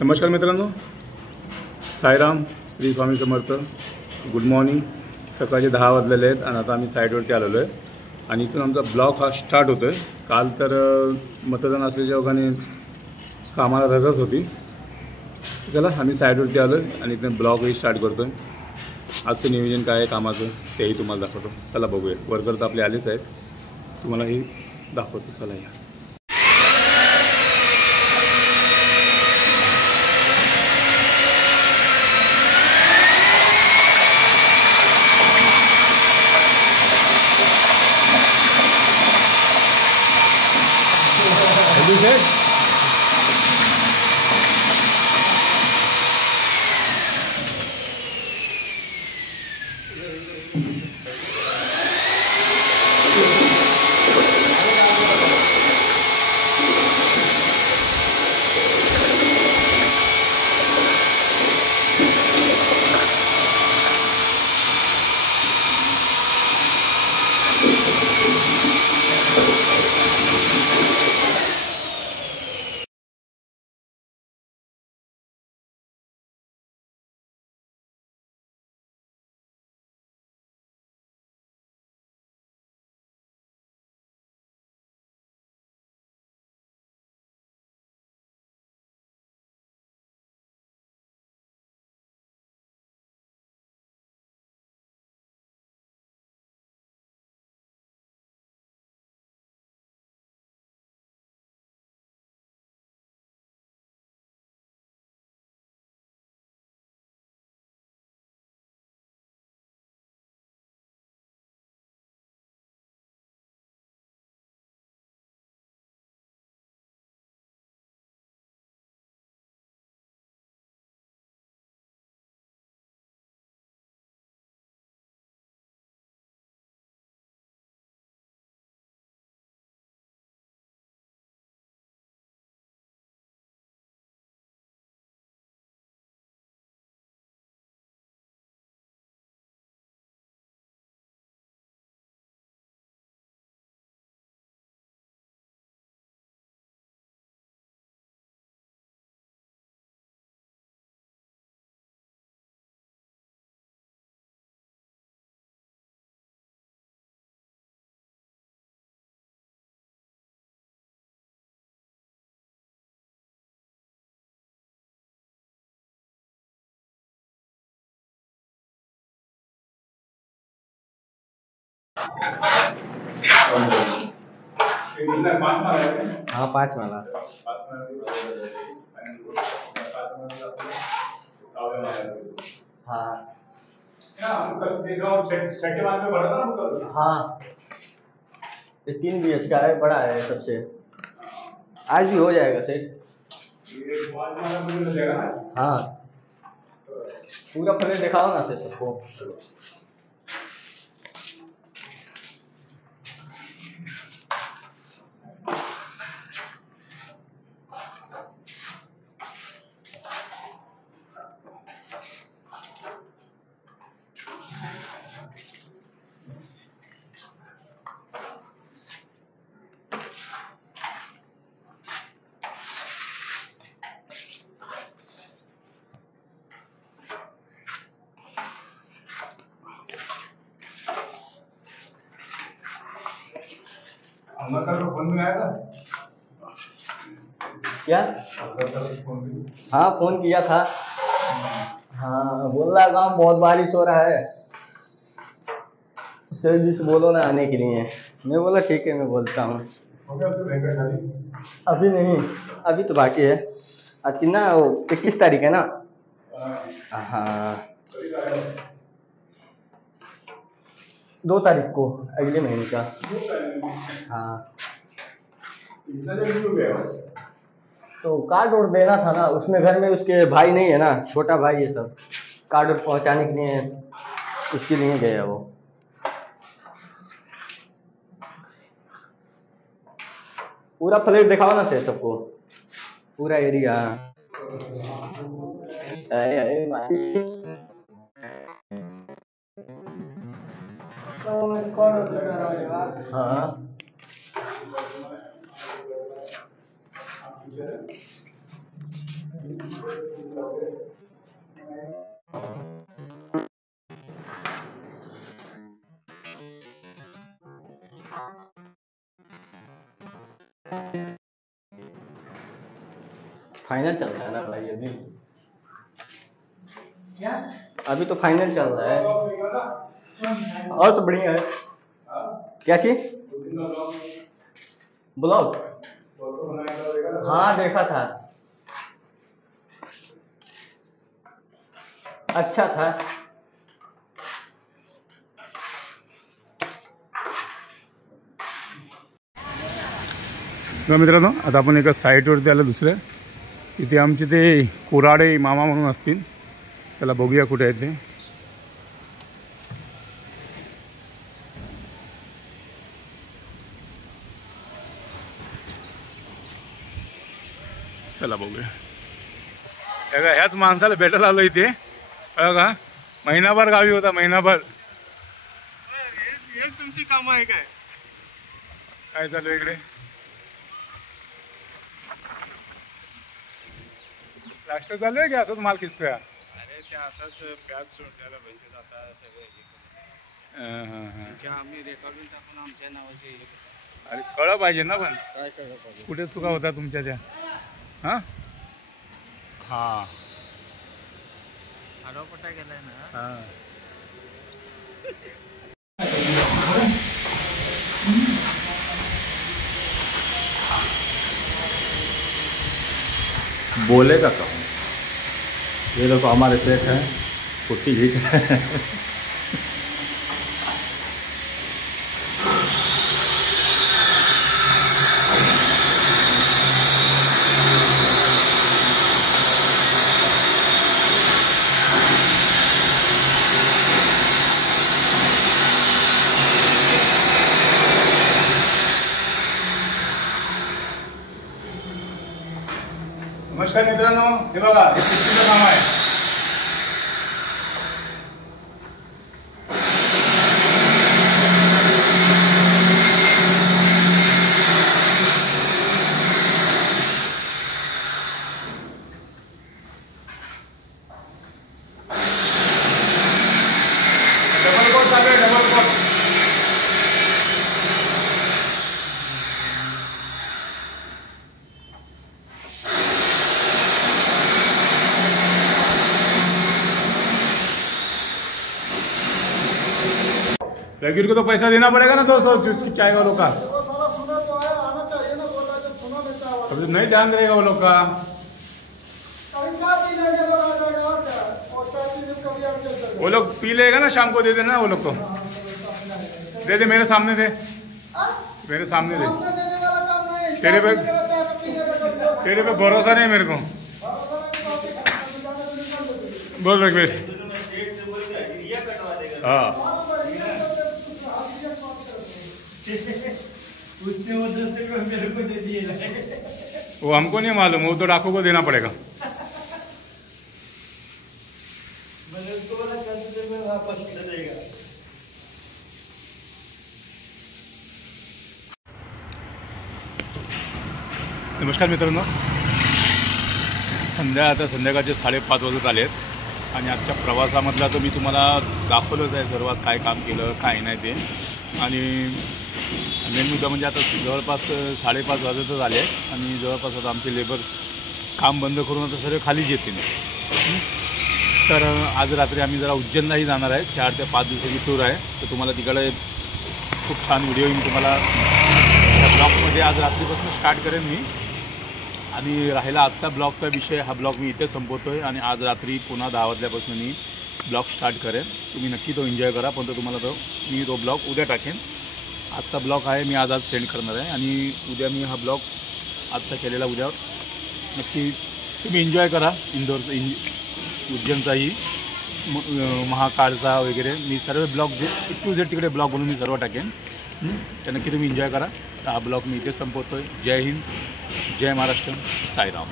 नमस्कार मित्रांनो, Sairam, Shri Swami Samarth. Good morning. सकाळचे 10 वाजलेले आहेत आणि आता आम्ही साईडवरती आलेलो आहे आणि इथून आमचा ब्लॉग हा स्टार्ट होतो आहे. काल तर मतदान असल्याच्या ओघाने कामाला रजाच होती. चला आम्ही साईडवरती आलो आहे आणि इथून ब्लॉगही स्टार्ट करतो आहे. आजचं नियोजन काय आहे कामाचं तेही तुम्हाला दाखवतो. चला बघूया. वर्कर तर आपले आलेच आहेत, तुम्हालाही दाखवतो. चला या. हाँ 5 वाला. हाँ हाँ, ये 3 BH का है, बड़ा है सबसे. आज भी हो जाएगा सेट. हाँ, पूरा फ्लेट दिखाओ ना सेट सबको. फोन में आया था क्या? हाँ फोन किया था. हाँ बोल रहा गाँव बहुत बारिश हो रहा है, सर जी से बोलो ना आने के लिए. मैं बोला ठीक है, मैं बोलता हूँ. अभी नहीं, अभी तो बाकी है. आज कितना 21 तारीख है ना. हाँ 2 तारीख को अगले महीने का. हाँ तो कार्ड और देना था ना, उसमें घर में उसके भाई नहीं है ना, छोटा भाई है सब. कार्ड और पहुंचाने के लिए उसके लिए गया वो. पूरा फ्लैट दिखाओ ना से सबको, पूरा एरिया. हाँ फाइनल चल रहा है ना भाई अभी? अभी तो फाइनल चल रहा है। और तो बढ़िया है। क्या चीज? ब्लॉग? हाँ देखा था, अच्छा था। मित्रांनो आता आपण एका साईटवरती आलो दुसऱ्या, तिथे आमचे ते कोराडे मामा म्हणून असतील. चला बघूया कुठे आहेत ते. चला बघूया. बघा ह्याच माणसाला भेटायला आलो इथे. बघा महिनाभर गावी होता, महिनाभर. हेच तुमची कामं आहे काय? काय चालू इकडे? लास्ट चालू आहे की असंच माल किसतोय? अरे त्या असाच प्याज सोडल्याला म्हणजे आता सगळं आम्ही रेकॉर्डिंग टाकून आमच्या नावाचे. अरे कळलं पाहिजे ना, पण काय कळलं पाहिजे? कुठे चुका होता तुमच्या त्या? हां हां आरोपटा गेलाय ना. हां बोलेगा कौन? ये लोग हमारे सेठ हैं, पुट्टी खींच रहे हैं। नमस्कार मित्रांनो, हे बघा हे पिशवीचं काम आहे. डबल कोट चालू आहे, डबल कोट. लकीर को तो पैसा देना पड़ेगा ना 200 उसकी चाय वालों का. अब नहीं ध्यान रहेगा वो लोग का. वो लोग पी लेगा ना, शाम को दे देना वो लोग को. दे दे, मेरे सामने दे, मेरे सामने दे. तेरे पे भरोसा नहीं मेरे को. बोल रघुवीर. हाँ उसने वो 10 रुपये मेरे को दे दिए. वो हमको नहीं मालूम, वो तो डाकू को देना पड़ेगा. मैंने उसको बोला कल से मैं वापस दे देगा. नमस्कार मित्रांनो, संध्याकाळचे 5:30 वाजत आलेत आणि आजच्या प्रवासामधला तर मी तुम्हाला दाखवलंच आहे सर्वात काय काम केलं काय नाही ते. आणि मेन मुद्दा म्हणजे आता जवळपास 5:30 वाजतच आले आणि जवळपास आता आमचे लेबर काम बंद करून आता सर्व खालीच येतील. तर आज रात्री आम्ही जरा उज्जैनलाही जाणार आहे. 4 ते 5 दिवसाची टूर आहे. तर तुम्हाला तिकडे खूप छान व्हिडिओ येईल तुम्हाला त्या ब्लॉगमध्ये. आज रात्रीपासून स्टार्ट करेन मी. आणि राहिला आजचा ब्लॉगचा विषय, हा ब्लॉग मी इथे संपवतो आहे आणि आज रात्री पुन्हा 10 वाजल्यापासून मी ब्लॉग स्टार्ट करेन. तुम्ही नक्की तो एन्जॉय करा. पण तुम्हाला मी तो ब्लॉग उद्या टाकेन. आजचा ब्लॉग आहे मी आज सेंड करणार आहे आणि उद्या मी हा ब्लॉग आजचा केलेला उद्या नक्की तुम्ही एन्जॉय करा. उज्जैनचाही महाकाळचा वगैरे मी सर्व ब्लॉग जे टू झेड तिकडे ब्लॉग बनवून मी सर्व टाकेन. तर नक्की तुम्ही एन्जॉय करा. तर हा ब्लॉग मी इथे संपवतो आहे. जय हिंद, जय महाराष्ट्र, साईराम.